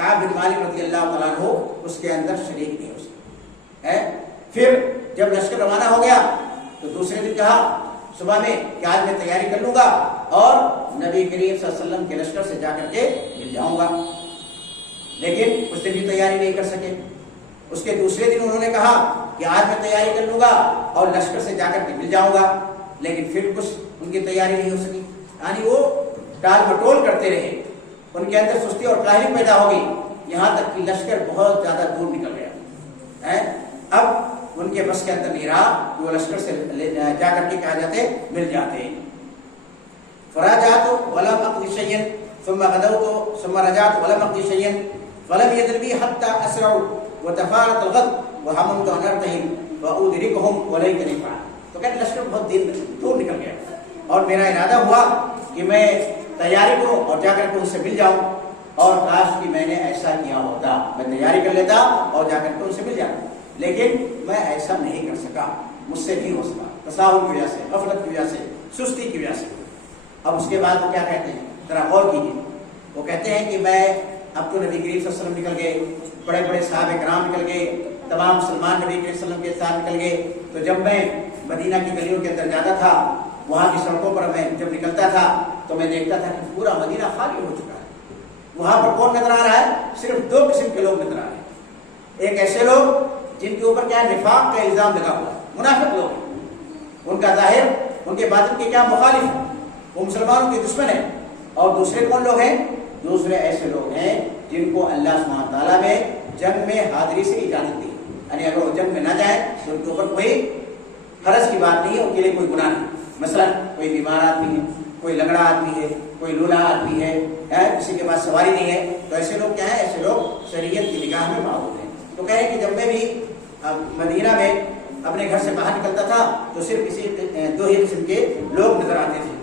کعب بن مالک رضی اللہ تعالیٰ عنہ اس کے اندر شریک نہیں ہو سکے. پھر جب لشکر روانہ ہو گیا تو دوسرے دن کہا صبح میں کہ آج میں تیاری کر لوں گا اور نبی کریم صلی اللہ علیہ وسلم کے لشکر سے جا کر کے مل جاؤں گا. لیکن اس دن بھی تیاری نہیں کر سکے. اس کے دوسرے دن انہوں نے کہا کہ آج میں تیاری کر لوں گا اور لشکر سے جا کر کے مل جاؤں گا. لیکن پھر کچھ ان کی تیاری نہیں ہو سکی. یعنی وہ ٹال مٹول کرتے رہے. ان کے اندر سستی اور کاہلی پیدا ہو گئی, یہاں تک کہ لشکر بہت زیادہ دور نکل گیا. اب ان کے بس کے اندر نہیں رہا کہ وہ لشکر سے جا کر کے کہا جاتے مل جاتے. فراجعت ولم اقض شيئا ثم غدوت ثم رجعت ولم اقض شيئا فلم يدر بي حتى اسرعوا وتفارق الغد وهممت ان ارتحل فادركهم وليتني فعلت. تو کہتے لشکر بہت دور نکل گیا اور میرا ارادہ ہوا کہ میں تیاری کروں اور جا کر کے ان سے مل جاؤں, اور کاش کہ میں نے ایسا کیا ہوتا, میں تیاری کر لیتا اور جا کر کے ان سے مل جاتا. لیکن میں ایسا نہیں کر سکا, مجھ سے نہیں ہو سکا, تساہل کی وجہ سے, غفلت کی وجہ سے, سستی کی وجہ سے. اب اس کے بعد وہ کیا کہتے ہیں, ذرا غور کیجیے. وہ کہتے ہیں کہ میں اب تو نبی کریم صلی اللہ علیہ وسلم نکل گئے, بڑے بڑے صحابہ کرام نکل گئے, تمام مسلمان نبی کریم صلی اللہ علیہ وسلم کے ساتھ نکل گئے. تو جب میں مدینہ کی گلیوں کے اندر جاتا تھا, وہاں کی سڑکوں پر میں جب نکلتا تھا تو میں دیکھتا تھا کہ پورا مدینہ خالی ہو چکا ہے. وہاں پر کون نظر آ رہا ہے؟ صرف دو قسم کے لوگ نظر آ رہے ہیں. ایک ایسے لوگ جن کے اوپر کیا نفاق کا الزام لگا ہوا ہے, منافق لوگ ہیں, ان کا ظاہر ان کے باطن کے کیا مخالف ہے, وہ مسلمانوں کے دشمن ہیں. اور دوسرے کون لوگ ہیں؟ دوسرے ایسے لوگ ہیں جن کو اللہ سبحانہ تعالیٰ نے جنگ میں حاضری سے اجازت دی. یعنی اگر وہ جنگ میں نہ جائیں تو ان کے اوپر کوئی حرج کی بات نہیں ہے, ان کے لیے کوئی گناہ نہیں. مثلا کوئی بیمار آدمی ہے, کوئی لنگڑا آدمی ہے, کوئی لولا آدمی ہے, کسی کے پاس سواری نہیں ہے, تو ایسے لوگ کیا ہیں؟ ایسے لوگ شریعت کی نگاہ میں معروف ہیں. تو کہیں کہ جب میں بھی مدینہ میں اپنے گھر سے باہر نکلتا تھا تو صرف کسی دو ہی قسم کے لوگ نظر آتے تھے.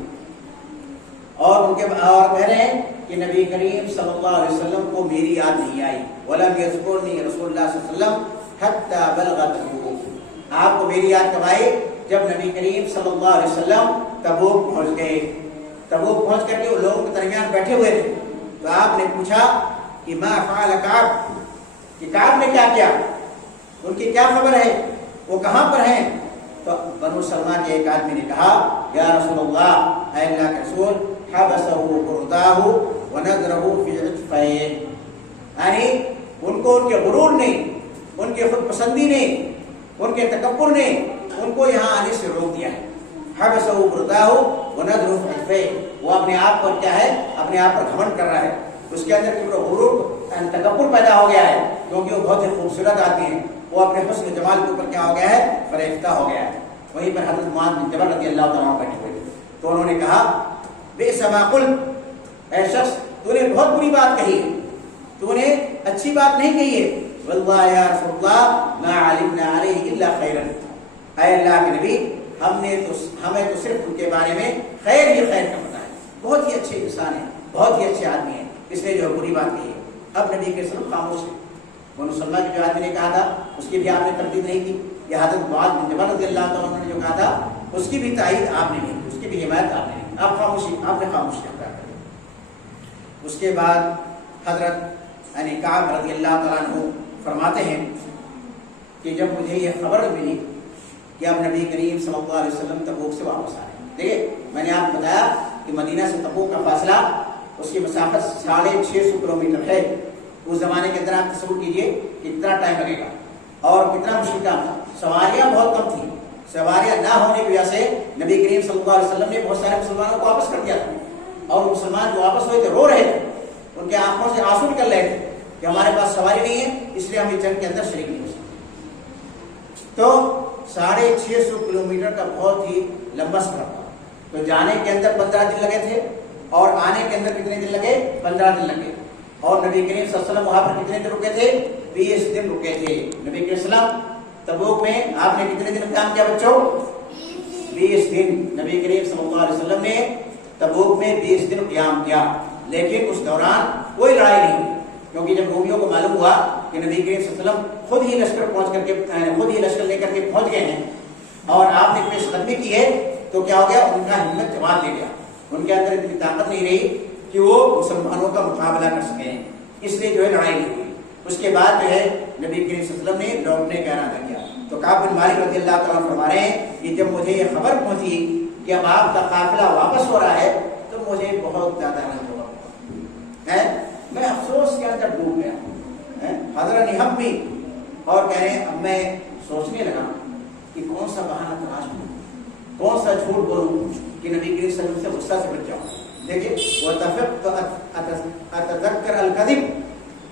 اور ان کے کہہ رہے ہیں کہ نبی کریم صلی اللہ علیہ وسلم کو میری یاد نہیں آئی. ولم یذکرنی رسول اللہ صلی اللہ علیہ وسلم حتی بلغ تبوک. آپ کو میری یاد کب آئی؟ جب نبی کریم صلی اللہ علیہ وسلم تبوک پہنچ گئے. تبوک پہنچ کر کے وہ لوگوں کے درمیان بیٹھے ہوئے تھے, تو آپ نے پوچھا کہ ما فعل کعب, کہ کعب نے کیا کیا, ان کی کیا خبر ہے, وہ کہاں پر ہیں؟ تو بنو سلمہ کے ایک آدمی نے کہا یا رسول اللہ, اے اللہ کے رسول, حبسہ برداہ ونظرہ فی عطفین. یعنی ان کو ان کے غرور نے, ان کے خود پسندی نے, ان کے تکبر نے ان کو یہاں آنے سے روک دیا ہے. حبسہ برداہ ونظرہ فی عطفین, وہ اپنے آپ پر کیا ہے, اپنے آپ پر گھمنڈ کر رہا ہے, اس کے اندر کبر غرور تکبر پیدا ہو گیا ہے, کیونکہ وہ بہت ہی خوبصورت آدمی ہے, وہ اپنے حسن جمال کے اوپر کیا ہو گیا ہے, فریفتہ ہو گیا ہے. وہیں پر حضرت معاذ بن جبل رضی اللہ تعالیٰ عنہ بیٹھے ہوئے, تو انہوں نے کہا بئس ما قلت, اے شخص تو نے بہت بری بات کہی ہے, تو نے اچھی بات نہیں کہی ہے. واللہ یا رسول اللہ ما علمنا علیہ الا خیرا, اے اللہ کے نبی ہمیں تو صرف ان کے بارے میں خیر ہی خیر کا پتہ ہے, بہت ہی اچھے انسان ہیں, بہت ہی اچھے آدمی ہیں, اس نے جو بری بات کہی ہے. اب نبی کے وسلم خاموش ہے. بنو سلمہ کے جو آدمی نے کہا تھا اس کی بھی آپ نے تردید نہیں کی, یہ حضرت معاذ بن جبل رضی اللہ تعالیٰ عنہ نے جو کہا تھا اس کی بھی تائید آپ نے نہیں کی, اس کی بھی حمایت آپ نے نہیں کی. آپ خاموشی, آپ نے خاموشی اختیار کر. اس کے بعد حضرت یعنی کعب رضی اللہ تعالیٰ عنہ فرماتے ہیں کہ جب مجھے یہ خبر ملی کہ اب نبی کریم صلی اللہ علیہ وسلم تبوک سے واپس آ رہے ہیں. دیکھیے میں نے آپ کو بتایا کہ مدینہ سے تبوک کا فاصلہ, اس کی مسافت 650 کلومیٹر ہے. اس زمانے کے اندر آپ تصور کیجئے کہ کتنا ٹائم لگے گا اور کتنا مشکل کام تھا. سواریاں بہت کم تھیں, سواریاں نہ ہونے کی وجہ سے نبی کریم صلی اللہ علیہ وسلم نے بہت سارے مسلمانوں کو واپس کر دیا تھا, اور وہ مسلمان جو واپس ہوئے تھے رو رہے تھے, ان کے آنکھوں سے آنسو نکل رہے تھے کہ ہمارے پاس سواری نہیں ہے, اس لیے ہم اس جنگ کے اندر شریک نہیں ہو سکتے. تو 650 کلومیٹر کا بہت ہی لمبا سفر تھا. تو جانے کے اندر 15 دن لگے تھے اور آنے کے اندر کتنے دن لگے؟ 15 دن لگے. اور نبی کریم صلی اللہ علیہ وسلم وہاں پر کتنے دن رکے تھے؟ 20 دن رکے تھے. نبی کریم صلی اللہ علیہ وسلم تبوک میں آپ نے کتنے دن کام کیا بچوں؟ 20 دن. نبی کریم صلی اللہ علیہ وسلم نے تبوک میں 20 دن قیام کیا, لیکن اس دوران کوئی لڑائی نہیں, کیونکہ جب رومیوں کو معلوم ہوا کہ نبی کریم صلی اللہ علیہ وسلم خود ہی لشکر لے کر کے پہنچ گئے ہیں اور آپ نے پیش قدمی کی ہے, تو کیا ہو گیا, ان کا ہمت جواب دے گیا. ان کے اندر اتنی طاقت نہیں رہی کہ وہ مسلمانوں کا مقابلہ کر سکیں. اس لیے جو ہے لڑائی نہیں ہوئی۔ اس کے بعد جو ہے نبی کریم صلی اللہ علیہ وسلم نے لوٹنے کا ارادہ کیا۔ تو کعب بن مالک رضی اللہ تعالیٰ فرما رہے ہیں کہ جب مجھے یہ خبر پہنچی کہ اب آپ کا قافلہ واپس ہو رہا ہے تو مجھے بہت زیادہ رنج ہوا ہے، میں افسوس کے اندر ڈوب گیا، حضرت ہم بھی، اور کہہ رہے ہیں اب میں سوچنے لگا کہ کون سا بہانہ تلاش کروں، کون سا جھوٹ بولوں کہ نبی کریم صلی اللہ علیہ وسلم سے غصہ سے بچ جاؤں۔ دیکھیے وَتَفِقْتُ أَتَذَكَّرَ الْكَذِبَ،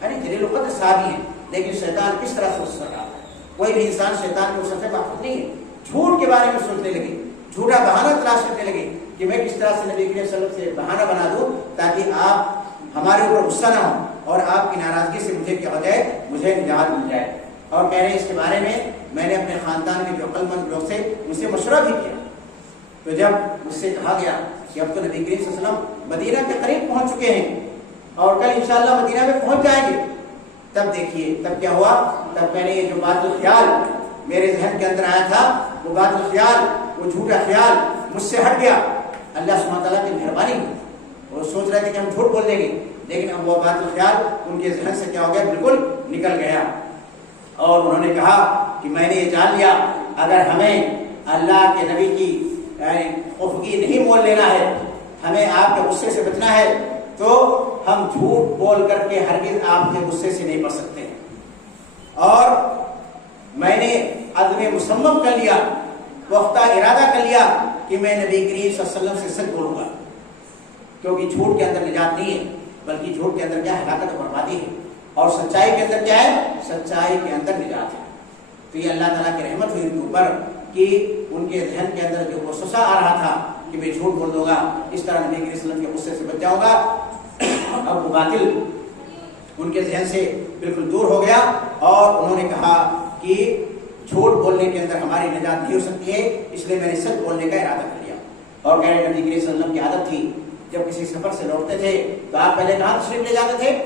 یعنی جلیل القدر صحابی ہیں، لیکن شیطان کس طرح سے اس سے رہا ہے۔ کوئی بھی انسان شیطان کے غصے سے محفوظ نہیں ہے۔ جھوٹ کے بارے میں سوچنے لگے، جھوٹا بہانہ تلاش کرنے لگے کہ میں کس طرح سے نبی کریم صلی اللہ علیہ وسلم سے بہانہ بنا دوں تاکہ آپ ہمارے اوپر غصہ نہ ہو اور آپ کی ناراضگی سے مجھے کیا ہو جائے، مجھے نجات مل جائے۔ اور کہہ رہے ہیں اس کے بارے میں نے اپنے خاندان کے جو عقل مند لوگ تھے ان سے مشورہ بھی کیا۔ تو جب مجھ سے کہا گیا کہ اب تو نبی کریم صلی اللہ علیہ وسلم مدینہ کے قریب پہنچ چکے ہیں اور کل انشاءاللہ مدینہ میں پہنچ جائیں گے، تب دیکھیے تب کیا ہوا، تب میں نے یہ جو بات الخیال میرے ذہن کے اندر آیا تھا، وہ بات الخیال، وہ جھوٹا خیال مجھ سے ہٹ گیا۔ اللہ سبحانہ تعالیٰ کی مہربانی ہوئی۔ وہ سوچ رہے تھے کہ ہم جھوٹ بول دیں گے، لیکن اب وہ بات الخیال ان کے ذہن سے کیا ہو گیا، بالکل نکل گیا۔ اور انہوں نے کہا کہ میں نے یہ جان لیا اگر ہمیں اللہ کے نبی کی خفگی نہیں مول لینا ہے، ہمیں آپ کے غصے سے بچنا ہے، تو ہم جھوٹ بول کر کے ہرگز آپ کے غصے سے نہیں بچ سکتے۔ اور میں نے عزم مصمم کر لیا، پختہ ارادہ کر لیا کہ میں نبی کریم صلی اللہ علیہ وسلم سے سچ بولوں گا، کیونکہ جھوٹ کے اندر نجات نہیں ہے، بلکہ جھوٹ کے اندر کیا ہلاکت و بربادی ہے، اور سچائی کے اندر کیا ہے، سچائی کے اندر نجات ہے۔ تو یہ اللہ تعالیٰ کی رحمت ہوئی ان کے اوپر کہ ان کے ذہن کے اندر جو وسوسہ آ رہا تھا کہ میں جھوٹ بول دوں گا، اس طرح نبی کریم صلی اللہ علیہ وسلم کے غصے سے بچ جاؤں گا، اب وہ باطل ان کے ذہن سے بالکل دور ہو گیا۔ اور انہوں نے کہا کہ جھوٹ بولنے کے اندر ہماری نجات نہیں ہو سکتی ہے، اس لیے میں نے سچ بولنے کا ارادہ کر لیا۔ اور کہہ رہے نبی کریم صلی اللہ علیہ وسلم کی عادت تھی جب کسی سفر سے لوٹتے تھے تو آپ پہلے کہاں تشریف لے جاتے تھے،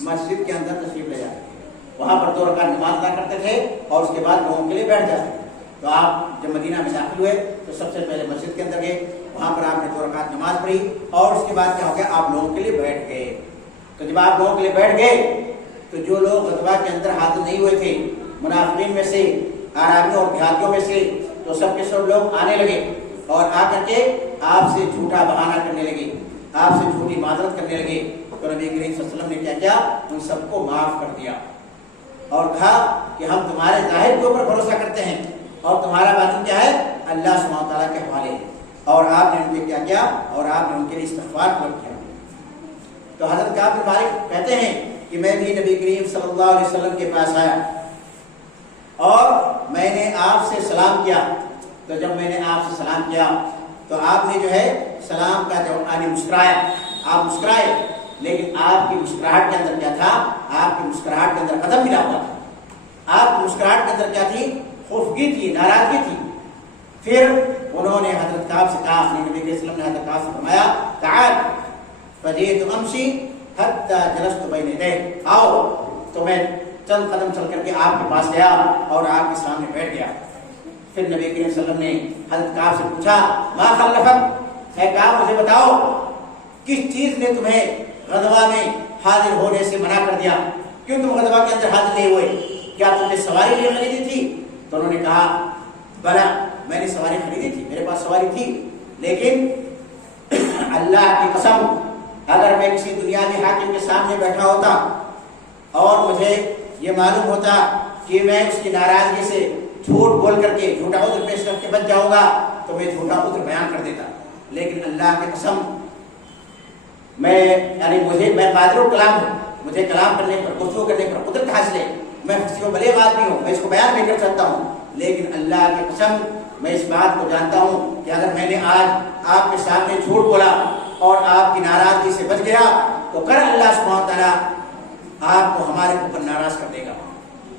مسجد کے اندر تشریف لے جاتے تھے، وہاں پر 2 رکعت نماز ادا کرتے تھے اور اس کے بعد لوگوں کے لیے بیٹھ جاتے تھے۔ تو آپ جب مدینہ میں داخل ہوئے تو سب سے پہلے مسجد کے اندر گئے، وہاں پر آپ نے 2 رکعت نماز پڑھی اور اس کے بعد کیا ہو گیا، آپ لوگوں کے لیے بیٹھ گئے۔ تو جب آپ لوگوں کے لیے بیٹھ گئے تو جو لوگ غزوہ کے اندر حاضر نہیں ہوئے تھے، منافقین میں سے، اعرابیوں اور دیہاتیوں میں سے، تو سب کے سب لوگ آنے لگے اور آ کر کے آپ سے جھوٹا بہانہ کرنے لگے، آپ سے جھوٹی معذرت کرنے لگے۔ تو نبی کریم صلی اللہ علیہ وسلم نے کیا کیا، ان سب کو معاف کر دیا اور کہا کہ ہم تمہارے ظاہر کے اوپر بھروسہ کرتے ہیں اور تمہارا باطن کیا ہے، اللہ سبحانہ تعالیٰ کے حوالے ہے۔ اور آپ نے ان کے کیا کیا، اور آپ نے ان کے لیے استغفار طلب کیا۔ تو حضرت کعب بن مالک کہتے ہیں کہ میں بھی نبی کریم صلی اللہ علیہ وسلم کے پاس آیا اور میں نے آپ سے سلام کیا۔ تو جب میں نے آپ سے سلام کیا تو آپ نے جو ہے سلام کا جب مسکرایا، آپ مسکرائے، لیکن آپ کی مسکراہٹ کے اندر کیا تھا، آپ کی مسکراہٹ کے اندر قدم ملا ہوا تھا۔ آپ کی مسکراہٹ کے اندر کیا تھی، خفگی تھی، ناراضگی تھی۔ پھر انہوں نے حضرت کعب سے کہا، نبی علیہ السلام نے حضرت کعب سے فرمایا تعال فجئت امشی حتی جلست بین یدیک، آؤ۔ تو میں چند قدم چل کر کے آپ کے پاس گیا اور آپ کے سامنے بیٹھ گیا۔ پھر نبی کریم صلی اللہ علیہ وسلم نے حضرت کعب سے پوچھا ما خلفک، اے کعب مجھے بتاؤ کس چیز نے تمہیں غزوہ میں حاضر ہونے سے منع کر دیا، کیوں تم غزوہ کے اندر حاضر نہیں ہوئے، کیا تم نے سواری بھی خریدی تھی؟ تو انہوں نے کہا بلا، میں نے سواری خریدی تھی، میرے پاس سواری تھی، لیکن اللہ کی قسم اگر میں کسی دنیاوی حاکم کے سامنے بیٹھا ہوتا اور مجھے یہ معلوم ہوتا کہ میں اس کی ناراضگی سے جھوٹ بول کر کے، جھوٹا عذر پیش کر کے بچ جاؤں گا تو میں جھوٹا عذر بیان کر دیتا، لیکن اللہ کی قسم میں قادر الکلام ہوں، مجھے کلام کرنے پر، گفتگو کرنے پر قدرت حاصل ہے، میں کسی کو بلیغ آدمی ہوں، میں اس کو بیان نہیں کر سکتا ہوں، لیکن اللہ کی قسم میں اس بات کو جانتا ہوں کہ اگر میں نے آج آپ کے سامنے جھوٹ بولا اور آپ کی ناراضگی سے بچ گیا تو کل اللہ سبحانہ تعالیٰ آپ کو ہمارے اوپر ناراض کر دے گا۔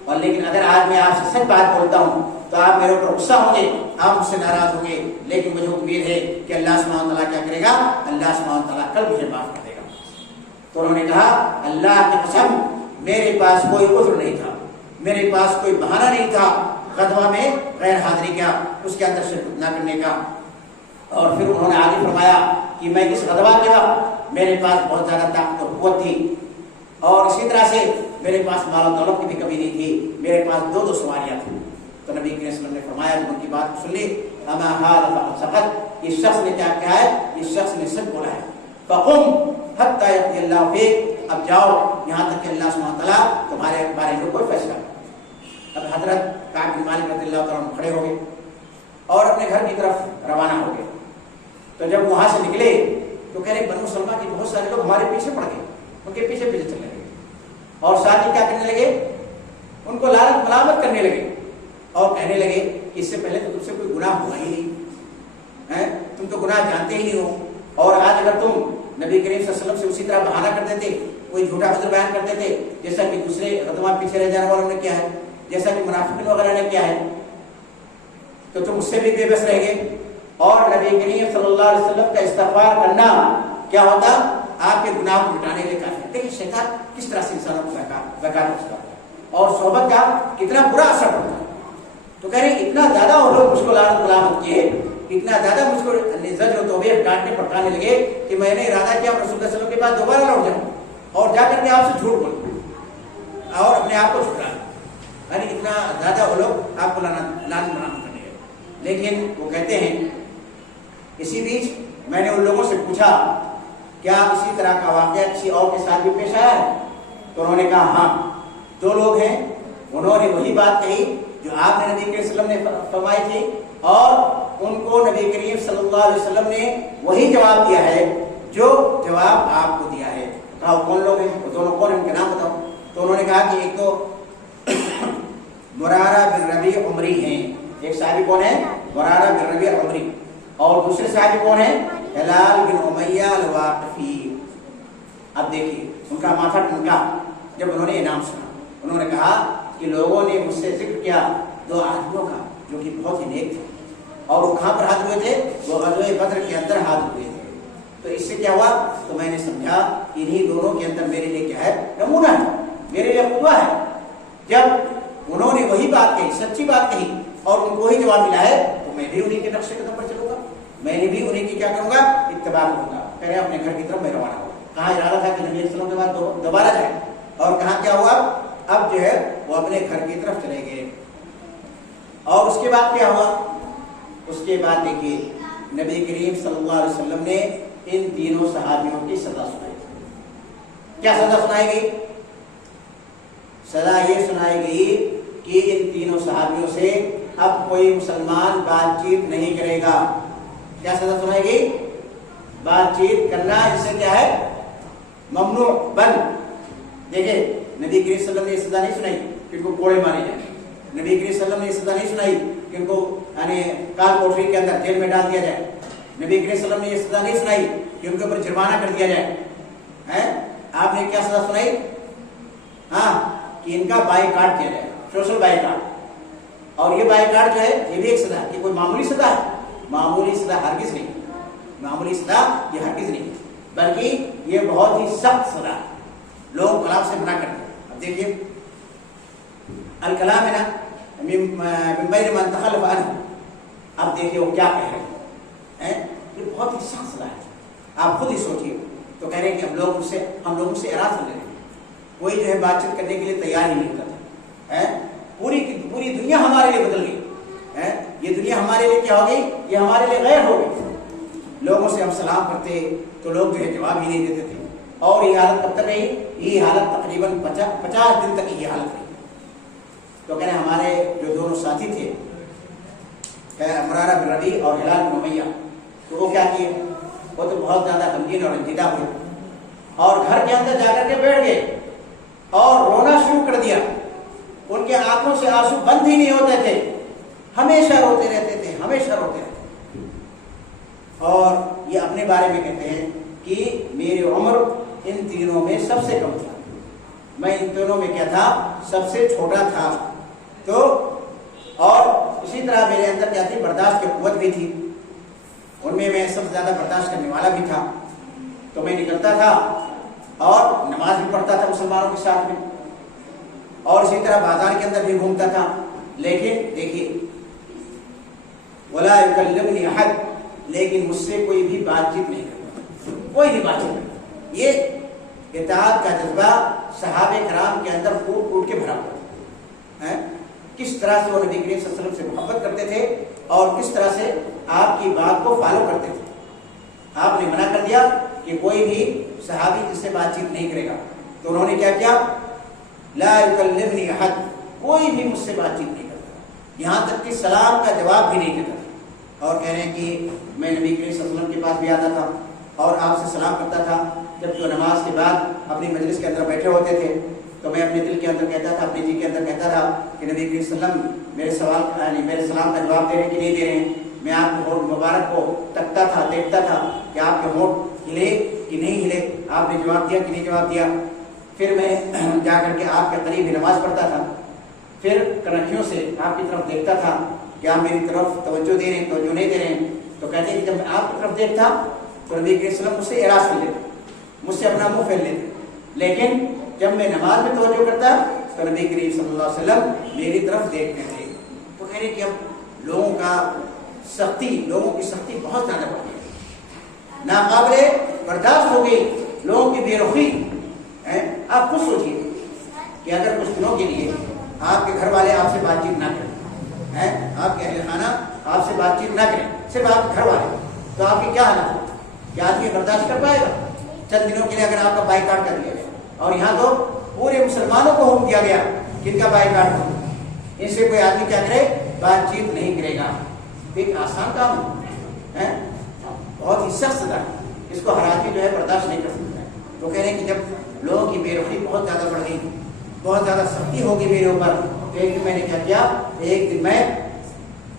اور لیکن اگر آج میں آپ سے سچ بات بولتا ہوں تو آپ میرے اوپر غصہ ہوں گے، آپ مجھ سے ناراض ہوں گے، لیکن مجھے امید ہے کہ اللہ سبحانہ تعالیٰ کیا کرے گا، اللہ سبحانہ تعالیٰ کل مجھے معاف کر دے گا۔ تو انہوں نے کہا اللہ کی قسم میرے پاس کوئی عذر نہیں تھا، میرے پاس کوئی بہانہ نہیں تھا غزوہ میں غیر حاضری کا، اس کے اندر شرکت نہ کرنے کا۔ اور پھر انہوں نے آگے فرمایا کہ میں اس غزوہ کے وقت میرے پاس بہت زیادہ طاقت و قوت تھی اور اسی طرح سے میرے پاس مال و دولت کی بھی کمی نہیں تھی، میرے پاس 2 سواریاں تھیں۔ تو نبی کریم صلی اللہ علیہ وسلم نے فرمایا جب ان کی بات سن لی، اما ھذا فقد صدق، اس شخص نے کیا کہا ہے، اس شخص نے سچ بولا ہے۔ فقم حتی یقضی اللہ فیک، اب جاؤ یہاں تک کہ اللہ سبحانہ تعالیٰ تمہارے بارے میں کوئی فیصلہ۔ اب حضرت کعب بن مالک رضی اللہ تعالیٰ عنہ کھڑے ہو گئے اور اپنے گھر کی طرف روانہ ہو گئے۔ تو جب وہاں سے نکلے تو کہہ رہے بنو سلمہ کے بہت سارے لوگ ہمارے پیچھے پڑ گئے، ان کے پیچھے پیچھے چلنے لگے اور ساتھ ہی کیا کرنے لگے، ان کو لعنت ملامت کرنے لگے اور کہنے لگے کہ اس سے پہلے تو تم سے کوئی گناہ ہوا ہی نہیں، تم تو گناہ جانتے ہی نہیں ہو، اور آج اگر تم نبی کریم صلی اللہ علیہ وسلم سے اسی طرح بہانہ کرتے تھے، کوئی جھوٹا عذر بیان کرتے تھے جیسا کہ دوسرے غزوات پیچھے رہ جانے والوں نے کیا ہے، جیسا کہ منافقین وغیرہ نے کیا ہے، تو تم اس سے بھی بے بس رہ گئے۔ اور نبی کریم صلی اللہ علیہ وسلم کا استغفار کرنا کیا ہوتا، آپ کے گناہ کو مٹانے کے لیے کافی ہے۔ دیکھیں شیطان کس طرح سے انسانوں کو بیکار کرتا ہے اور صحبت کا کتنا برا اثر پڑتا ہے۔ تو کہہ رہے اتنا زیادہ وہ لوگ مجھ کو لعنت ملامت کیے، اتنا زیادہ مجھ کو زجر و توبیخ ڈانٹنے پٹکانے لگے کہ میں نے ارادہ کیا رسول اللہ صلی اللہ علیہ وسلم کے بعد دوبارہ لوٹ جاؤں اور جا کر کے آپ سے جھوٹ بولوں اور اپنے آپ کو چھٹا لوں، یعنی اتنا زیادہ وہ لوگ آپ کو لعنت ملامت کرنے لگے۔ لیکن وہ کہتے ہیں اسی بیچ میں نے ان لوگوں سے پوچھا کیا اسی طرح کا واقعہ کسی اور کے ساتھ بھی پیش آیا ہے؟ تو انہوں نے کہا ہاں 2 لوگ ہیں، انہوں نے وہی بات کہی جو آپ نے نبی کریم صلی اللہ علیہ وسلم نے فرمائی تھی اور ان کو نبی کریم صلی اللہ علیہ وسلم نے وہی جواب دیا ہے جو جواب آپ کو دیا ہے۔ کہا کون لوگ ہیں، وہ دونوں کون ہیں، ان کے نام بتاؤ۔ تو انہوں نے کہا کہ ایک تو مرارہ بن ربیع عمری ہیں، ایک صحابی کون ہے، مرارہ بن ربیع عمری، اور دوسرے صحابی کون ہیں، ہلال بن امیہ الواقفی۔ اب دیکھیے ان کا ماتھا ٹھنکا جب انہوں نے انعام سنا، انہوں نے کہا کہ لوگوں نے مجھ سے ذکر کیا 2 آدمیوں کا جو کہ بہت ہی نیک تھے، اور وہ کہاں پر حاضر ہوئے تھے، وہ غزوہ بدر کے اندر حاضر ہوئے تھے۔ تو اس سے کیا ہوا، تو میں نے سمجھا انہی دونوں کے اندر میرے لیے کیا ہے، نمونہ ہے، میرے لیے قدوہ ہے۔ جب انہوں نے وہی بات کہی، سچی بات کہی اور ان کو ہی جواب ملا ہے، تو میں بھی انہی کے نقش قدم پر چلوں گا، میں نے بھی انہی کی کیا کروں گا، اتباع کروں گا۔ کہہ رہے اپنے گھر کی طرف میں روانہ ہوں۔ کہاں ارادہ تھا کہ نبی صلی اللہ علیہ وسلم کے بعد دوبارہ جائے، اور کہاں کیا ہوا، اب جو ہے وہ اپنے گھر کی طرف چلے گئے۔ اور اس کے بعد کیا ہوا، اس کے بعد دیکھیے نبی کریم صلی اللہ علیہ وسلم نے ان تینوں صحابیوں کی سزا سنائی۔ کیا سزا سنائی گئی، سزا یہ سنائی گئی کہ ان تینوں صحابیوں سے اب کوئی مسلمان بات چیت نہیں کرے گا۔ کیا سزا سنائی گئی، بات چیت کرنا اس سے کیا ہے، ممنوع، بند۔ دیکھیں نبی کریم صلی اللہ علیہ وسلم نے یہ سزا نہیں سنائی کہ ان کو کوڑے مارے جائیں، نبی کریم صلی اللہ علیہ وسلم نے یہ سزا نہیں سنائی کہ ان کو یعنی کال کوٹری کے اندر جیل میں ڈال دیا جائے، نبی کریم صلی اللہ علیہ وسلم نے یہ سزا نہیں سنائی کہ ان کے اوپر جرمانہ کر دیا جائے۔ آپ نے کیا سزا سنائی، ہاں کہ ان کا بائی کاٹ کیا جائے، سوشل بائی کاٹ۔ اور یہ بائی کاٹ جو ہے یہ بھی ایک سزا ہے، کہ کوئی معمولی سزا ہے، معمولی سزا ہرگز نہیں، معمولی سزا یہ ہرگز نہیں، بلکہ یہ بہت ہی سخت سزا ہے، لوگ کلام سے منع کرتے ہیں۔ اب دیکھیے الکلام ہے نا من بین من تخلف عنہ، اب دیکھیے وہ کیا کہہ رہے ہیں، یہ بہت ہی سخت سزا ہے، آپ خود ہی سوچیے۔ تو کہہ رہے ہیں کہ ہم لوگ سے اعراض کر رہے ہیں، کوئی جو ہے بات چیت کرنے کے لیے تیار ہی نہیں کرتا ہے، پوری دنیا ہمارے لیے بدل گئی، یہ دنیا ہمارے لیے کیا ہو گئی، یہ ہمارے لیے غیر ہو گئی۔ لوگوں سے ہم سلام کرتے تو لوگ جو ہے جواب ہی نہیں دیتے تھے، اور یہ حالت کب تک رہی، یہ حالت تقریباً 50 دن تک یہ حالت رہی۔ تو کہہ رہے ہمارے جو دونوں ساتھی تھے مرارہ بن ربیع اور ہلال بن امیہ، تو وہ کیا کیے، وہ تو بہت زیادہ غمگین اور رنجیدہ ہوئے اور گھر کے اندر جا کر کے بیٹھ گئے اور رونا شروع کر دیا۔ ان کے آنکھوں سے آنسو بند ہی نہیں ہوتے تھے، ہمیشہ روتے رہتے تھے، ہمیشہ روتے رہتے تھے۔ اور یہ اپنے بارے میں کہتے ہیں کہ میری عمر ان تینوں میں سب سے کم تھا، میں ان تینوں میں کیا تھا، سب سے چھوٹا تھا۔ تو اور اسی طرح میرے اندر کیا تھی، برداشت کی قوت بھی تھی، ان میں سب سے زیادہ برداشت کرنے والا بھی تھا۔ تو میں نکلتا تھا اور نماز بھی پڑھتا تھا مسلمانوں کے ساتھ میں، اور اسی طرح بازار کے اندر بھی گھومتا تھا۔ لیکن دیکھیے ولا یکلمنی احد، لیکن مجھ سے کوئی بھی بات چیت نہیں کرتا، کوئی بھی بات چیت نہیں۔ یہ اطاعت کا جذبہ صحابہ کرام کے اندر پھوٹ پھوٹ کے بھرا ہوا ہے. کس طرح سے وہ نبی کریم صلی اللہ علیہ وسلم سے محبت کرتے تھے اور کس طرح سے آپ کی بات کو فالو کرتے تھے. آپ نے منع کر دیا کہ کوئی بھی صحابی جس سے بات چیت نہیں کرے گا، تو انہوں نے کیا کیا؟ لا یکلمنی احد، کوئی بھی مجھ سے بات چیت نہیں کرتا، یہاں تک کہ سلام کا جواب بھی نہیں دیتا. اور کہہ رہے ہیں کہ میں نبی کریم صلی اللہ علیہ وسلم کے پاس بھی آتا تھا اور آپ سے سلام کرتا تھا. جب جو نماز کے بعد اپنی مجلس کے اندر بیٹھے ہوتے تھے تو میں اپنے دل کے اندر کہتا تھا، اپنے جی کے اندر کہتا تھا کہ نبی کریم صلی اللہ علیہ وسلم میرے سوال میرے سلام کا جواب دے رہے ہیں کہ نہیں دے رہے ہیں. میں آپ کے ہونٹ مبارک کو تکتا تھا، دیکھتا تھا کہ آپ کے ہونٹ ہلے کہ نہیں ہلے، آپ نے جواب دیا کہ نہیں جواب دیا. پھر میں جا کر کے آپ کے قریب ہی نماز پڑھتا تھا، پھر کنکھیوں سے آپ کی طرف دیکھتا تھا کہ آپ میری طرف توجہ دے رہے ہیں توجہ نہیں دے رہے ہیں. تو کہتے ہیں کہ جب میں آپ کی طرف دیکھتا تو نبی کریم صلی اللہ علیہ وسلم مجھ سے اعراض کر لیتے، مجھ سے اپنا منہ پھیر لیتے. لیکن جب میں نماز میں توجہ کرتا تو نبی کریم صلی اللہ علیہ وسلم میری طرف دیکھتے تھے. تو کہہ رہے کہ اب لوگوں کی سختی بہت زیادہ بڑھ گئی، ناقابل برداشت ہو گئی لوگوں کی بے رخی. آپ خود سوچیے کہ اگر کچھ دنوں کے لیے آپ کے گھر والے آپ سے بات چیت نہ کریں، آپ کے اہل خانہ آپ سے بات چیت نہ کریں، صرف آپ کے گھر والے، تو آپ کی کیا حالت ہے؟ کیا آدمی برداشت کر پائے گا؟ چند دنوں کے لیے اگر آپ کا بائیکاٹ کر دیا گیا، اور یہاں تو پورے مسلمانوں کو حکم دیا گیا کہ ان کا بائیکاٹ ہو، ان سے کوئی آدمی کیا کرے؟ بات چیت نہیں کرے گا. ایک آسان کام ہے، بہت ہی سخت تھا، اس کو ہر آدمی جو ہے برداشت نہیں کر سکتا ہے. تو کہہ رہے ہیں کہ جب لوگوں کی بے رخی بہت زیادہ بڑھ گئی، بہت زیادہ سختی ہوگی میرے اوپر، تو ایک دن میں نے کیا کیا؟ ایک دن میں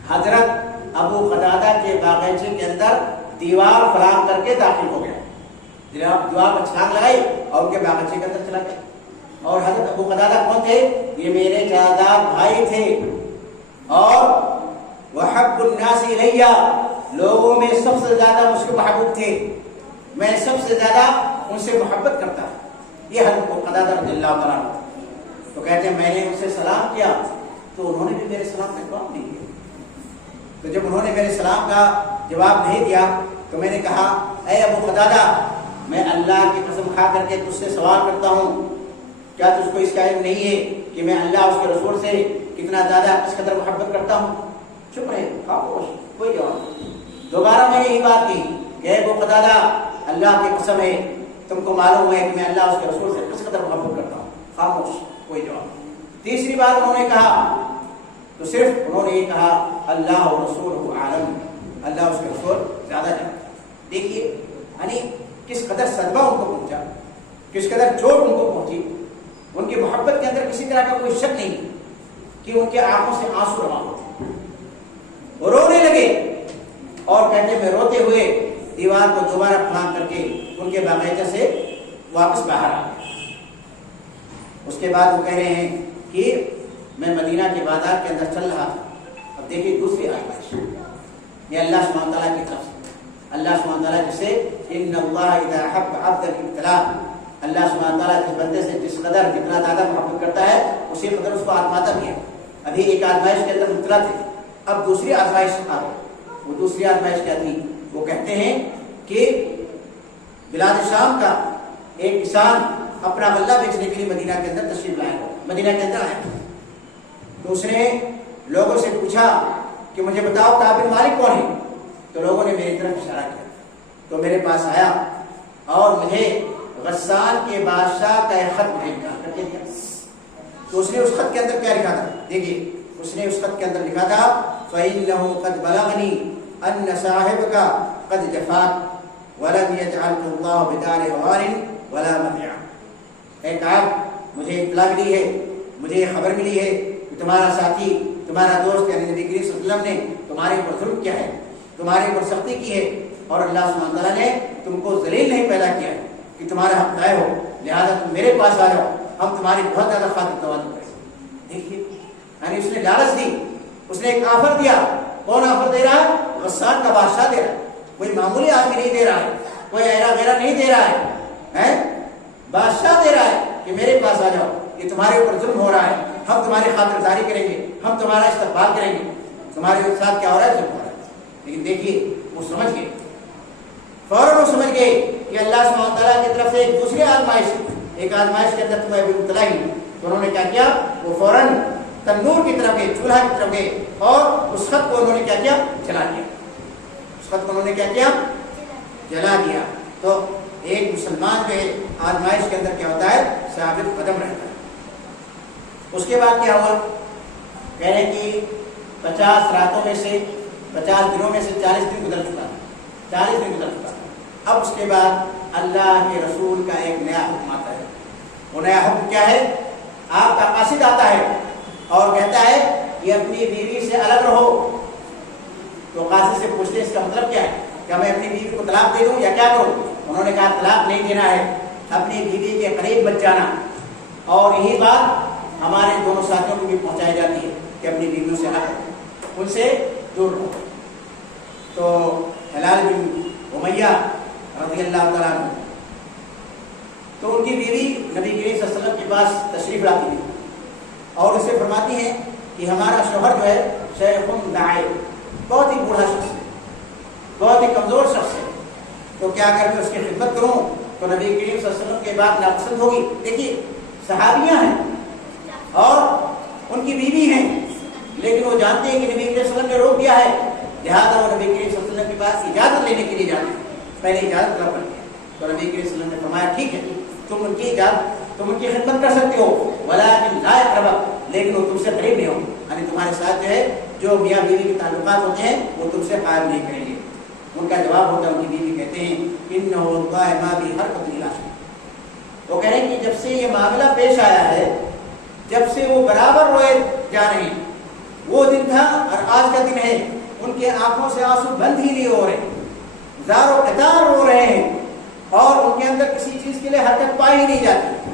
حضرت ابو قتادہ کے باغیچے کے اندر دیوار فراہم کر کے داخل ہو گیا. دیوار پر چھلانگ لگائی اور ان کے باغیچے کے اندر چلا گیا. اور حضرت ابو قتادہ کون تھے؟ یہ میرے جادار بھائی تھے، اور وحب الناس الیہ، لوگوں میں سب سے زیادہ مجھ کو محبوب تھے، میں سب سے زیادہ ان سے محبت کرتا تھا. یہ حضرت ابو قتادہ رضی اللہ تعالیٰ عنہ. تو کہتے ہیں میں نے ان سے سلام کیا تو انہوں نے بھی میرے سلام کا جواب نہیں دیا. تو جب انہوں نے میرے سلام کا جواب نہیں دیا تو میں نے کہا اے ابو قتادہ، میں اللہ کی قسم کھا کر کے تجھ سے سوال کرتا ہوں، کیا تجھ کو اس کا علم نہیں ہے کہ میں اللہ اس کے رسول سے کتنا زیادہ کس قدر محبت کرتا ہوں؟ چپ رہے، خاموش، کوئی جواب نہیں. دوبارہ میں نے یہی بات کی کہ اے ابو قتادہ، اللہ کی قسم ہے تم کو معلوم ہے کہ میں اللہ اس کے رسول سے کس قدر محبت کرتا ہوں. خاموش، کوئی جواب نہیں. تیسری بات انہوں نے کہا تو صرف انہوں نے یہ کہا اللہ و رسول عالم، اللہ اس کے رسول زیادہ جانتا. دیکھیے یعنی کس قدر صدمہ ان کو پہنچا، کس قدر چوٹ ان کو پہنچی. ان کی محبت کے اندر کسی طرح کا کوئی شک نہیں کہ ان کے آنکھوں سے آنسو رواں ہوتے، وہ رونے لگے اور کہتے میں روتے ہوئے دیوار کو دوبارہ پھلانگ کر کے ان کے باغیچے سے واپس باہر آ گئے. اس کے بعد وہ کہہ رہے ہیں کہ میں مدینہ کے بازار کے اندر چل رہا تھا. اب دیکھیے دوسری آزمائش، یہ اللہ سبحانہ تعالیٰ کی طرف سے. اللہ سبحانہ تعالیٰ جسے ان اللہ اذا احب عبدا ابتلاہ، اللہ سبحانہ تعالیٰ جس بندے سے جس قدر جتنا زیادہ محبت کرتا ہے اسی قدر اس کو آزماتا بھی ہے. ابھی ایک آزمائش کے اندر مبتلا تھے، اب دوسری آزمائش آ گئی. وہ دوسری آزمائش کیا تھی؟ وہ کہتے ہیں کہ بلاد شام کا ایک کسان اپنا غلہ بیچنے کے لیے مدینہ کے اندر تشریف لائے ہو، مدینہ کے اندر آیا. تو اس نے لوگوں سے پوچھا کہ مجھے بتاؤ قابل مالک کون ہے؟ تو لوگوں نے میری طرف اشارہ کیا تو میرے پاس آیا اور مجھے غسان کے بادشاہ کا ایک خط مجھے کر کے دیا. تو اس نے اس خط کے اندر کیا لکھا تھا؟ دیکھیے اس نے اس خط کے اندر لکھا تھا فَإِنَّهُ قَدْ بَلَغَنِي أَنَّ صَاحِبَكَ قَدْ جَفَاكَ وَلَمْ يَجْعَلْكَ اللَّهُ بِدَارِ هَوَارٍ وَلَا مَضْيَعٍ. اے کعب، مجھے اطلاع ملی ہے، مجھے یہ خبر ملی ہے کہ تمہارا ساتھی، تمہارا دوست یعنی نبی کریم صلی اللہ علیہ وسلم نے تمہارے اوپر ظلم کیا ہے، تمہارے اوپر سختی کی ہے، اور اللہ سبحانہ تعالیٰ نے تم کو ذلیل نہیں پیدا کیا ہے کہ تمہارا حق ضائع ہو، لہذا تم میرے پاس آ جاؤ، ہم تمہاری بہت زیادہ خاطر تواضع کریں. دیکھیے یعنی اس نے لالچ دی، اس نے ایک آفر دیا. کون آفر دے رہا ہے؟ غسان کا بادشاہ دے رہا ہے، کوئی معمولی آدمی نہیں دے رہا ہے، کوئی ایرا غیرہ نہیں دے رہا ہے، بادشاہ دے رہا ہے کہ میرے پاس آ جاؤ، یہ تمہارے اوپر ظلم ہو رہا ہے، ہم تمہاری خاطرداری کریں گے، ہم تمہارا استقبال کریں گے، تمہارے ساتھ کیا ہو رہا ہے ظلم ہو رہا ہے. لیکن دیکھیے وہ سمجھ گئے فوراً وہ سمجھ گئے کہ اللہ سبحانہ وتعالیٰ کی طرف سے ایک دوسری آزمائش کے اندر تمہیں ابھی مبتلا ہی. تو انہوں نے کیا کیا؟ وہ فوراً تنور کی طرف گئے, چولہا کی طرف گئے, اور اس خط کو انہوں نے کیا کیا؟ جلا دیا. اس خط کو انہوں نے کیا کیا؟ جلا دیا. تو ایک مسلمان جو ہے آزمائش کے اندر کیا ہوتا ہے؟ ثابت قدم رہتا ہے. اس کے بعد کیا ہوا؟ کہہ رہے کہ 50 راتوں میں سے 50 دنوں میں سے 40 دن گزر چکا. 40 دن گزر چکا. اب اس کے بعد اللہ کے رسول کا ایک نیا حکم آتا ہے. وہ نیا حکم کیا ہے؟ آپ کا قاصد آتا ہے اور کہتا ہے کہ اپنی بیوی سے الگ رہو. تو قاصد سے پوچھتے اس کا مطلب کیا ہے؟ کیا میں اپنی بیوی کو طلاق دے دوں یا کیا کروں؟ انہوں نے کہا طلاق نہیں دینا ہے, اپنی بیوی کے قریب مت جانا. اور یہی بات ہمارے دونوں ساتھیوں کو بھی پہنچائی جاتی ہے کہ اپنی بیویوں سے الگ رہو, ان سے دور رہو. تو ہلال بن امیہ رضی اللہ تعالیٰ عنہ, تو ان کی بیوی نبی کریم صلی اللہ علیہ وسلم کے پاس تشریف لاتی ہے اور اسے فرماتی ہیں کہ ہمارا شوہر جو ہے شیخ داعی, بہت ہی بوڑھا شخص ہے, بہت ہی کمزور شخص ہے, تو کیا اگر میں اس کی خدمت کروں تو نبی کریم صلی اللہ علیہ وسلم کے بعد ناپسند ہوگی. دیکھیے صحابیاں ہیں اور ان کی بیوی ہیں, لیکن وہ جانتے ہیں کہ نبی کریم صلی اللہ علیہ وسلم نے روک دیا ہے, لہٰذا وہ نبی کریم صلی اللہ علیہ وسلم کے پاس اجازت لینے کے لیے جاتے ہیں. پہلے اجازت طلب کرتے ہیں. تو نبی کریم صلی اللہ علیہ وسلم نے فرمایا ٹھیک ہے, تم ان کی اجازت, تم ان کی خدمت کر سکتے ہو, ولکن لا یقربک, لیکن وہ تم سے قریب نہیں ہو. یعنی تمہارے ساتھ جو ہے جو میاں بیوی کے تعلقات ہوتے ہیں وہ تم سے قائم نہیں کریں گے. ان کا جواب ہوتا ہے, ان کی بیوی کہتے ہیں انہ قائمہ بھی ہر قتل لاشن. وہ کہہ رہے ہیں کہ جب سے یہ معاملہ پیش آیا ہے, جب سے وہ برابر روئے جا رہے ہیں, وہ دن تھا اور آج کا دن ہے, ان کے آنکھوں سے آنسو بند ہی نہیں ہو رہے, زار و قطار رو رہے ہیں, اور ان کے اندر کسی چیز کے لیے حرکت پائی ہی نہیں جاتی.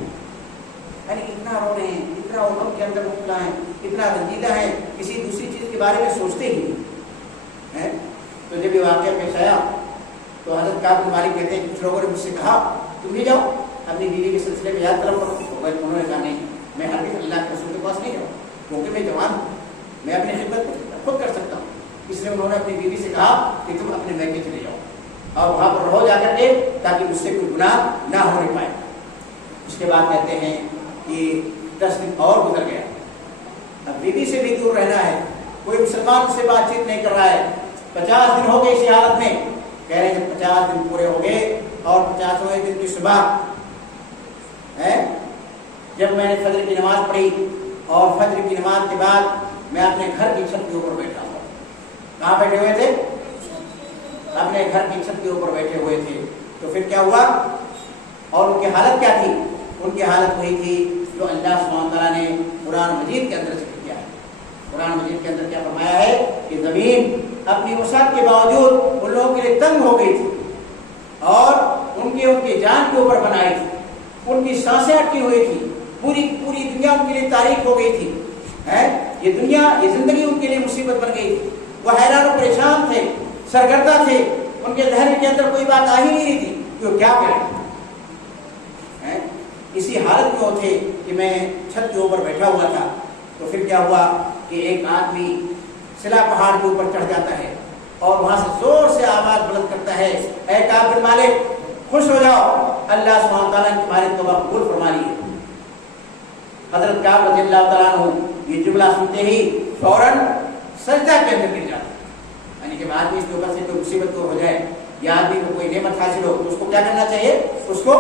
یعنی اتنا رو رہے ہیں, اتنا غم کے اندر مبتلا ہیں, اتنا رنجیدہ ہیں, کسی دوسری چیز کے بارے میں سوچتے ہی نہیں. تو جب یہ واقعہ پیش آیا تو حضرت کعب بن مالک کہتے ہیں کچھ لوگوں نے مجھ سے کہا تم بھی جاؤ اپنی بیوی کے سلسلے میں یاد طلب کرو. انہوں نے کہا نہیں, میں ہر اللہ کے رسول کے پاس نہیں جاؤں, کیونکہ میں جوان ہوں, میں اپنی خدمت خود کر سکتا ہوں. اس لیے انہوں نے اپنی بیوی سے کہا کہ تم اپنے میکے چلے جاؤ اور وہاں پر رہو جا کر کے, تاکہ مجھ سے کوئی گناہ نہ ہونے پائے. اس کے بعد کہتے ہیں کہ 10 دن اور گزر گیا, اب بیوی سے بھی دور رہنا ہے, کوئی مسلمان اس سے بات چیت نہیں کر رہا ہے. 50 دن ہو گئے اسی حالت میں. کہہ رہے ہیں کہ 50 دن پورے ہو گئے اور 50ویں دن کی صبح جب میں نے فجر کی نماز پڑھی اور فجر کی نماز کے بعد میں اپنے گھر کی چھت کے اوپر بیٹھا ہوں. کہاں بیٹھے ہوئے تھے؟ اپنے گھر کی چھت کے اوپر بیٹھے ہوئے تھے. تو پھر کیا ہوا اور ان کی حالت کیا تھی؟ ان کی حالت وہی تھی جو اللہ سبحانہ وتعالیٰ نے قرآن مجید کے اندر ذکر کیا ہے. قرآن مجید کے اندر کیا فرمایا ہے کہ زمین اپنی وسعت کے باوجود ان لوگوں کے لیے تنگ ہو گئی تھی اور ان کی جان کے اوپر بنائی تھی, ان کی سانسیں اٹکی ہوئی تھی, پوری دنیا ان کے لیے تاریخ ہو گئی تھی. یہ دنیا, یہ زندگی ان کے لیے مصیبت بن گئی تھی. وہ حیران و پریشان تھے, سرگردہ تھے, ان کے ذہن کے اندر کوئی بات آ ہی نہیں رہی تھی کہ وہ کیا کریں. اسی حالت میں وہ تھے کہ میں چھت کے اوپر بیٹھا ہوا تھا. تو پھر کیا ہوا کہ ایک آدمی سلا پہاڑ کے اوپر چڑھ جاتا ہے اور وہاں سے زور سے آواز بلند کرتا ہے, اے کعب بن مالک خوش ہو جاؤ, اللہ سبحانہ وتعالیٰ نے تمہاری توبہ قبول فرما لی ہے. حضرت کعب رضی اللہ تعالیٰ عنہ یہ جملہ سنتے ہی فوراً سجدہ کے اندر گر جاتا ہے. یعنی کہ آدمی اس کے اوپر سے کوئی مصیبت دور ہو جائے یا آدمی کو کوئی نعمت حاصل ہو تو اس کو کیا کرنا چاہیے؟ اس کو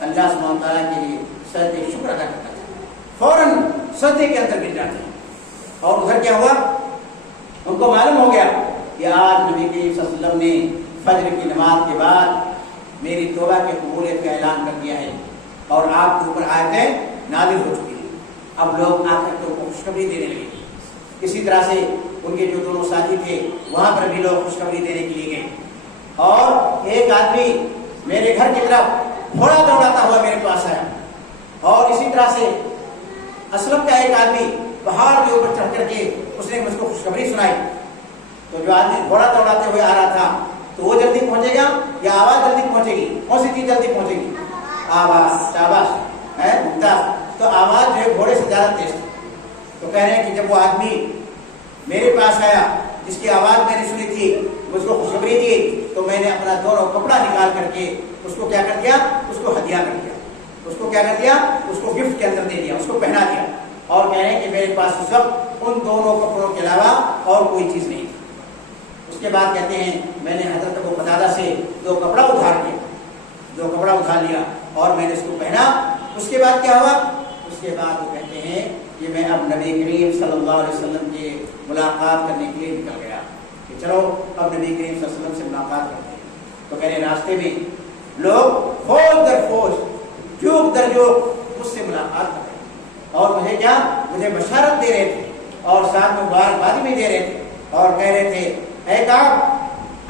اللہ سبحانہ وتعالیٰ کے لیے سجدے شکر ادا کرنا چاہیے. فوراً سجدے کے اندر گر جاتے ہیں. اور ادھر کیا ہوا, ان کو معلوم ہو گیا کہ آج نبی کریم صلی اللہ علیہ وسلم نے فجر کی نماز کے بعد میری توبہ کی قبولیت کا اعلان کر دیا ہے اور آپ کے اوپر آیتیں نازل ہو چکی ہیں. اب لوگ آ کر کے ان کو خوشخبری دینے لگے. اسی طرح سے ان کے جو دونوں ساتھی تھے وہاں پر بھی لوگ خوشخبری دینے کے لیے گئے. اور ایک آدمی میرے گھر کی طرف گھوڑا دوڑاتا ہوا میرے پاس آیا, اور اسی طرح سے اسلم کا ایک آدمی پہاڑ کے اوپر چڑھ کر کے اس نے مجھ کو خوشخبری سنائی. تو جو آدمی گھوڑا دوڑاتے ہوئے آ رہا تھا تو وہ جلدی پہنچے گا یا آواز جلدی پہنچے گی؟ کون سی چیز جلدی پہنچے گی؟ آواز. شاباش ہے ممتاز. تو آواز جو ہے گھوڑے سے زیادہ تیز تھی. تو کہہ رہے ہیں کہ جب وہ آدمی میرے پاس آیا جس کی آواز میں نے سنی تھی, مجھ کو خوشخبری دی, تو میں نے اپنا دونوں کپڑا نکال کر کے اس کو کیا کر دیا، اس کو ہدیہ کر دیا، اس کو کیا کر دیا، اس کو گفٹ کے اندر دے دیا، اس کو پہنا دیا، اور کہہ رہے ہیں کہ میرے پاس اس وقت ان دونوں کپڑوں کے علاوہ اور کوئی چیز نہیں تھی۔ اس کے بعد کہتے ہیں میں نے حضرت ابو قتادہ سے دو کپڑا اتار لیا اور میں نے اس کو پہنا۔ اس کے بعد کیا ہوا؟ اس کے بعد وہ کہتے ہیں کہ میں اب نبی کریم صلی اللہ علیہ وسلم کی ملاقات کرنے کے لیے نکل گیا کہ چلو اب نبی کریم صلی اللہ علیہ وسلم سے ملاقات کرتے ہیں۔ تو کہہ رہے راستے میں لوگ فوج در فوج، جوک در جوک مجھ سے ملاقات کر رہے ہیں اور مجھے بشارت دے رہے تھے اور ساتھ میں مبارکبادی بھی دے رہے تھے اور کہہ رہے تھے اے کعب،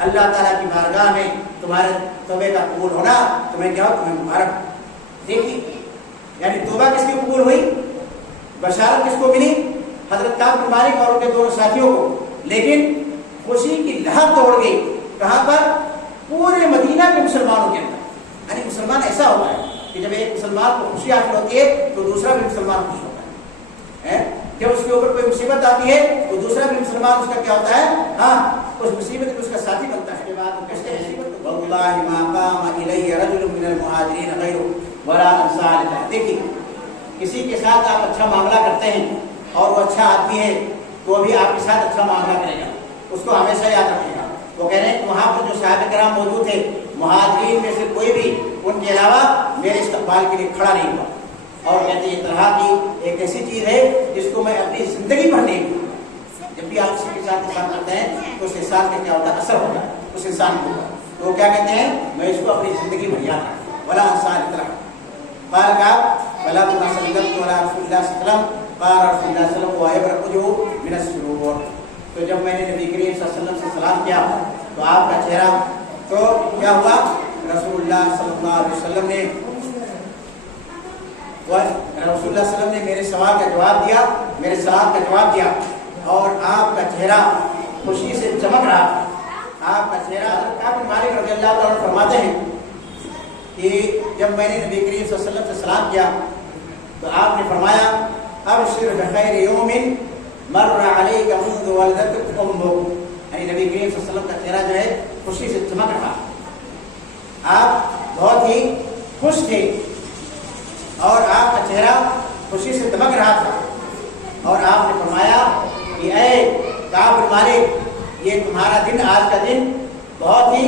اللہ تعالیٰ کی بارگاہ میں تمہارے توبے کا قبول ہونا تمہیں کیا ہو، تمہیں مبارک۔ دیکھیے یعنی توبہ کس کی قبول ہوئی، بشارت کس کو ملی، حضرت کعب بن مالک اور ان کے دونوں ساتھیوں کو، لیکن خوشی کی لہر توڑ گئی کہاں پر، پورے مدینہ کے مسلمانوں کے اندر۔ یعنی مسلمان ایسا ہوتا ہے کہ جب ایک مسلمان کو خوشی حاصل ہوتی ہے تو دوسرا بھی مسلمان خوش ہوتا ہے۔ جب اس کے اوپر کوئی مصیبت آتی ہے تو دوسرا بھی مسلمان اس کا کیا ہوتا ہے، ہاں اس مصیبت میں اس کا ساتھی بنتا ہے۔ اس کے بعد وہ کہتے ہیں واللہ ما قام الی رجل من المہاجرین غیر ولا انصار۔ دیکھیے کسی کے ساتھ آپ اچھا معاملہ کرتے ہیں اور وہ اچھا آدمی ہے تو وہ بھی آپ کے ساتھ اچھا معاملہ کرے گا، اس کو ہمیشہ یاد رکھے گا۔ وہ کہہ رہے ہیں کہ وہاں پر جو صحابہ کرام موجود تھے، مہاجرین میں سے کوئی بھی ان کے علاوہ میرے استقبال کے لیے کھڑا نہیں ہوا، اور کہتے ہیں طرح کی ایک ایسی چیز ہے جس کو میں اپنی زندگی بھر نہیں بھولوں۔ جب بھی آپ کسی کے ساتھ احسان کرتے ہیں تو اس احسان کا کیا ہوتا ہے، اثر ہوتا ہے اس انسان کو۔ تو وہ کیا کہتے ہیں، میں اس کو اپنی زندگی بھر یاد رکھوں۔ ولا انسان طرح قال کا ولا ما سلمت ولا رسول اللہ صلی اللہ علیہ وسلم قال رسول اللہ صلی اللہ علیہ وسلم ويبرقه من السرور۔ تو جب میں نے نبی کریم صلی اللہ علیہ وسلم سے سلام کیا تو آپ کا چہرہ تو کیا ہوا، رسول اللہ صلی اللہ علیہ وسلم نے میرے سوال کا جواب دیا، میرے سلام کا جواب دیا، اور آپ کا چہرہ خوشی سے چمک رہا تھا۔ آپ کا چہرہ، کعب بن مالک رضی اللہ عنہ فرماتے ہیں کہ جب میں نے نبی کریم صلی اللہ علیہ وسلم سے سلام کیا تو آپ نے فرمایا ابشر بخیر یوم مر علیک منذ ولدتک امک۔ یعنی نبی کریم صلی اللہ علیہ وسلم کا چہرہ جو ہے خوشی سے چمک رہا، آپ بہت ہی خوش تھے اور آپ کا چہرہ خوشی سے دمک رہا تھا، اور آپ نے فرمایا کہ اے کعب بن مالک، یہ تمہارا دن، آج کا دن بہت ہی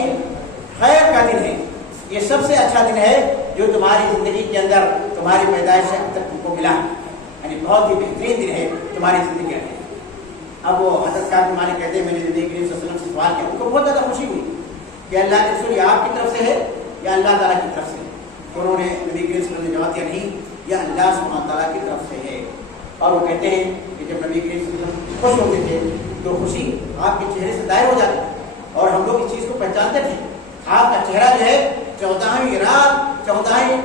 خیر کا دن ہے، یہ سب سے اچھا دن ہے جو تمہاری زندگی کے اندر تمہاری پیدائش سے اب تک تم کو ملا ہے، یعنی بہت ہی بہترین دن ہے تمہاری زندگی کے اندر۔ اب وہ حضرت کعب بن مالک کہتے ہیں میں نے نبی کریم صلی اللہ علیہ وسلم سے سوال کیا، ان کو بہت زیادہ خوشی ہوئی کہ اللہ کے رسول یہ آپ کی طرف سے ہے یا اللہ تعالیٰ کی طرف سے ہے؟ تو انہوں نے نبی کریم صلی اللہ علیہ وسلم نے جواب دیا نہیں، یہ اللہ سبحانہ تعالیٰ کی طرف سے ہے۔ اور وہ کہتے ہیں کہ جب نبی کریم صلی اللہ علیہ وسلم خوش ہوتے تھے تو خوشی آپ کے چہرے سے ظاہر ہو جاتی، اور ہم لوگ اس چیز کو پہچانتے تھے۔ آپ کا چہرہ جو ہے 14ویں رات 14ویں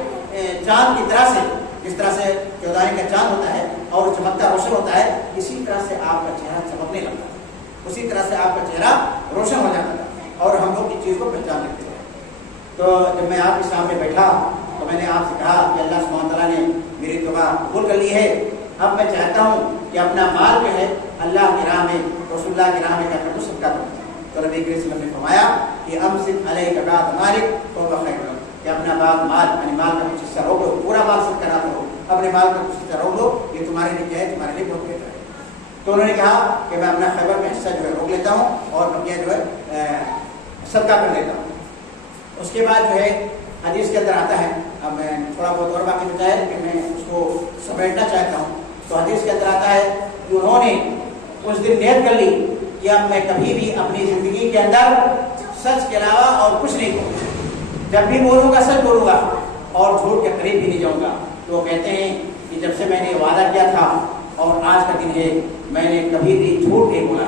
چاند کی طرح سے، جس طرح سے 14ویں کا چاند ہوتا ہے اور چمکتا روشن ہوتا ہے، اسی طرح سے آپ کا چہرہ چمکنے لگتا ہے، اسی طرح سے آپ کا چہرہ روشن ہو جاتا ہے، اور ہم لوگ اس چیز کو پہچان لیتے ہیں۔ تو جب میں آپ کے سامنے بیٹھا تو میں نے آپ سے کہا کہ اللہ سبحانہ تعالیٰ نے میری توبہ قبول کر لی ہے، اب میں چاہتا ہوں کہ اپنا مال جو ہے اللہ کی راہ میں، رسول اللہ کی راہ میں کیا کروں، صدقہ کروں۔ تو نبی کریم صلی اللہ علیہ وسلم نے فرمایا کہ امسک علیک بعض مالک فهو خیر لک، کہ اپنا بعض مال، یعنی مال کا کچھ حصہ روک لو، پورا مال صدقہ نہ کرو، اپنے مال کا کچھ حصہ روک لو، یہ تمہارے لیے کیا ہے، تمہارے لیے بہت بہتر ہے۔ تو انہوں نے کہا کہ میں اپنا خیبر کا حصہ جو ہے روک لیتا ہوں اور بقیہ جو ہے صدقہ کر دیتا ہوں۔ اس کے بعد جو ہے حدیث کے اندر آتا ہے، اب میں تھوڑا بہت اور باقی بتایا لیکن میں اس کو سمیٹنا چاہتا ہوں۔ تو حدیث کے اندر آتا ہے کہ انہوں نے اس دن نیت کر لی کہ اب میں کبھی بھی اپنی زندگی کے اندر سچ کے علاوہ اور کچھ نہیں بولوں، جب بھی بولوں گا سچ بولوں گا اور جھوٹ کے قریب بھی نہیں جاؤں گا۔ تو وہ کہتے ہیں کہ جب سے میں نے وعدہ کیا تھا اور آج کا دن ہے، میں نے کبھی بھی جھوٹ نہیں بولا،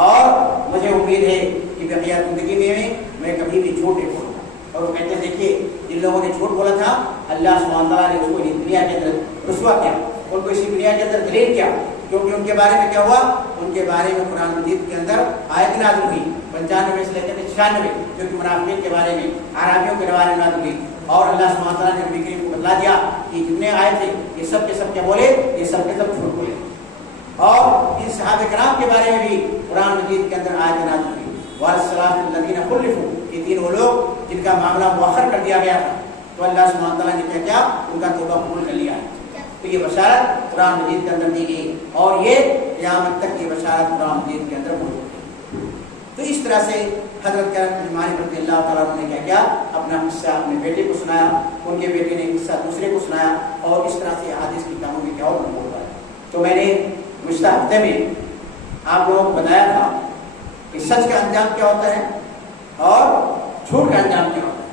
اور مجھے امید ہے کہ بقیہ زندگی میں کبھی بھی جھوٹ نہیں بولوں گا۔ اور وہ کہتے ہیں دیکھیے جن لوگوں نے جھوٹ بولا تھا، اللہ سبحانہ تعالیٰ نے اس کو دنیا کے اندر رسوا کیا، ان کو اسی دنیا کے اندر ذلیل کیا، کیونکہ ان کے بارے میں کیا ہوا، ان کے بارے میں قرآن مجید کے اندر آیت نازل ہوئی 95 سے لے کر 96، جو کہ منافقین کے بارے میں، اعرابیوں کے بارے میں نازل ہوئی، اور اللہ سبحانہ تعالیٰ نے نبی کریم کو بتلا دیا کہ جتنے آئے تھے یہ سب کے سب کیا بولے، یہ سب کے سب جھوٹ بولے۔ اور ان صحابہ کرام کے بارے میں بھی قرآن مجید کے اندر آیت نازل ہوئی، والثلاثة خلفوا، یہ تین وہ لوگ جن کا معاملہ مؤخر کر دیا گیا تھا، تو اللہ سبحانہ تعالیٰ نے کیا ان کا توبہ قبول کر لیا ہے۔ تو یہ بشارت قرآن مجید کے اندر دی گئی اور یہ قیامت تک یہ بشارت قرآن مجید کے اندر موجود ہے۔ تو اس طرح سے حضرت مالک رضی اللہ تعالیٰ عنہ نے کیا اپنا قصہ اپنے بیٹے کو سنایا، ان کے بیٹے نے قصہ دوسرے کو سنایا، اور اس طرح سے حدیث کی کتابوں میں کیا اور موجود ہے۔ تو میں نے گزشتہ ہفتے میں آپ لوگوں کو بتایا تھا کہ سچ کا انجام کیا ہوتا ہے اور جھوٹ کا انجام کیا ہوتا ہے۔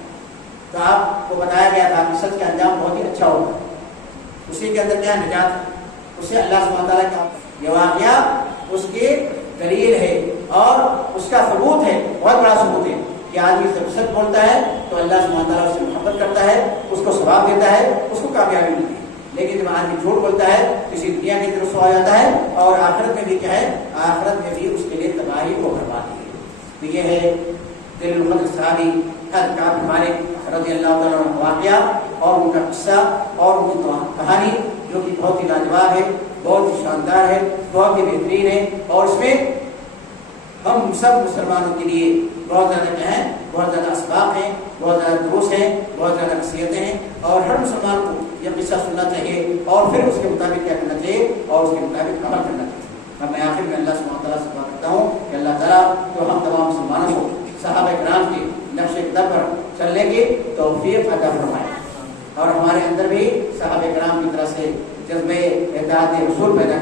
تو آپ کو بتایا گیا تھا کہ سچ کا انجام بہت ہی اچھا ہوتا ہے، اسی کے اندر کیا نجات ہے، اس سے اللہ سبحانہ تعالیٰ کا یہ واقعہ اس کی دلیل ہے اور اس کا ثبوت ہے، بہت بڑا ثبوت ہے کہ آدمی جب سچ بولتا ہے تو اللہ سبحانہ تعالیٰ اس سے محبت کرتا ہے، اس کو ثواب دیتا ہے، اس کو کامیابی ملتی ہے۔ لیکن جب آدمی جھوٹ بولتا ہے کسی دنیا کی طرف سے ہو جاتا ہے اور آخرت میں بھی کیا ہے، آخرت میں بھی اس کے لیے تباہی کو بربادی ہے۔ تو یہ ہے دل القدر صحابی حضرت کعب بن مالک رضی اللہ تعالیٰ عنہ واقعہ اور ان کا قصہ اور ان کی کہانی جو کہ بہت ہی لاجواب ہے، بہت ہی شاندار ہے، بہت ہی بہترین ہے، اور اس میں ہم سب مسلمانوں کے لیے بہت زیادہ کیا ہے، بہت زیادہ اسباق ہیں، بہت زیادہ دروس ہیں، بہت زیادہ نصیحتیں ہیں، اور ہر مسلمان کو یہ قصہ سننا چاہیے اور پھر اس کے مطابق کیا کرنا چاہیے اور اس کے مطابق عمل کرنا چاہیے۔ اب میں آخر میں اللہ سبحانہ تعالیٰ سے دعا کرتا ہوں کہ اللہ تعالیٰ تو ہم تمام مسلمانوں کو صحابہ کرام کے نقش قدم پر چلنے کی توفیق عطا فرمائے اور ہمارے اندر بھی صحابہ کرام کی طرح سے جذبہ اطاعت رسول پیدا